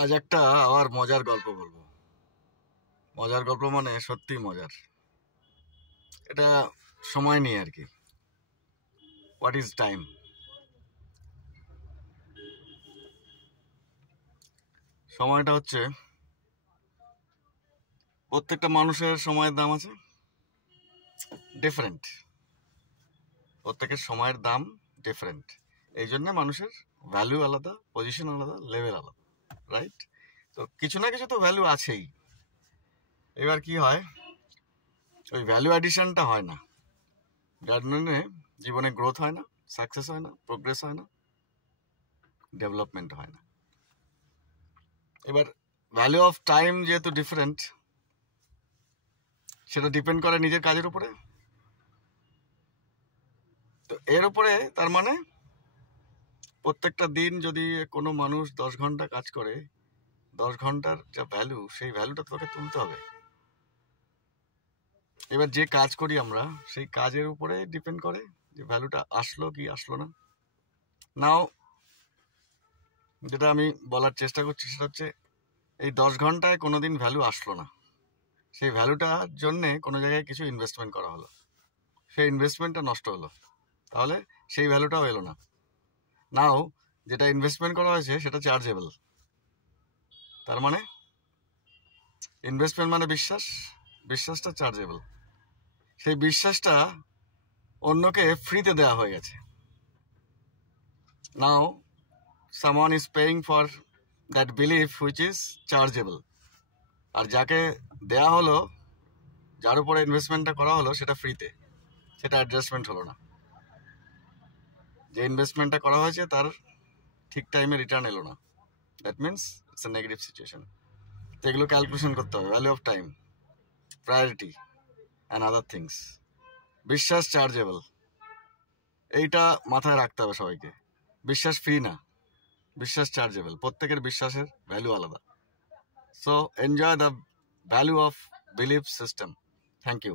আজ একটা আবার মজার গল্প বলবো। মজার গল্প মানে সত্যি মজার। এটা সময় নিয়ে আর কি। What is time? সময়টা হচ্ছে, প্রত্যেকটা মানুষের সময়ের দাম আছে ডিফারেন্ট। প্রত্যেকের সময়ের দাম ডিফারেন্ট। এই জন্য মানুষের ভ্যালু আলাদা, পজিশন আলাদা, লেভেল আলাদা, রাইট? তো কিছু না কিছু তো ভ্যালু আছেই। এবার কি হয়, ওই ভ্যালু অ্যাডিশনটা হয় না, যার জন্য জীবনে গ্রোথ হয় না, সাকসেস হয় না, প্রোগ্রেস হয় না, ডেভেলপমেন্ট হয় না। এবার ভ্যালু অফ টাইম যেহেতু ডিফারেন্ট, সেটা ডিপেন্ড করে নিজের কাজের উপরে। তো এর উপরে তার মানে প্রত্যেকটা দিন যদি কোনো মানুষ 10 ঘন্টা কাজ করে, 10 ঘন্টার যা ভ্যালু, সেই ভ্যালুটা তোকে তুলতে হবে। এবার যে কাজ করি আমরা, সেই কাজের উপরে ডিপেন্ড করে যে ভ্যালুটা আসলো কি আসলো না। নাও, যেটা আমি বলার চেষ্টা করছি সেটা হচ্ছে, এই 10 ঘন্টায় কোনোদিন ভ্যালু আসলো না, সেই ভ্যালুটার জন্যে কোনো জায়গায় কিছু ইনভেস্টমেন্ট করা হলো, সেই ইনভেস্টমেন্টটা নষ্ট হলো, তাহলে সেই ভ্যালুটাও এলো না। নাও, যেটা ইনভেস্টমেন্ট করা হয়েছে সেটা চার্জেবল। তার মানে ইনভেস্টমেন্ট মানে বিশ্বাস, বিশ্বাসটা চার্জেবল। সেই বিশ্বাসটা অন্যকে ফ্রিতে দেওয়া হয়ে গেছে। নাও someone is paying for that belief which is chargeable, আর যাকে দেয়া হলো, যার উপরে ইনভেস্টমেন্টটা করা হলো, সেটা ফ্রিতে, সেটা অ্যাডজাস্টমেন্ট হলো না। যে ইনভেস্টমেন্টটা করা হয়েছে তার ঠিক টাইমে রিটার্ন এলো না, that means it's a negative situation. তো এগুলো ক্যালকুলেশন করতে হবে, value of time, priority and other things. বিশ্বাস চার্জেবল, এইটা মাথায় রাখতে হবে সবাইকে। বিশ্বাস ফ্রি না, বিশ্বাস চার্জেবল। প্রত্যেকের বিশ্বাসের ভ্যালু আলাদা। So enjoy the value of belief system. Thank you.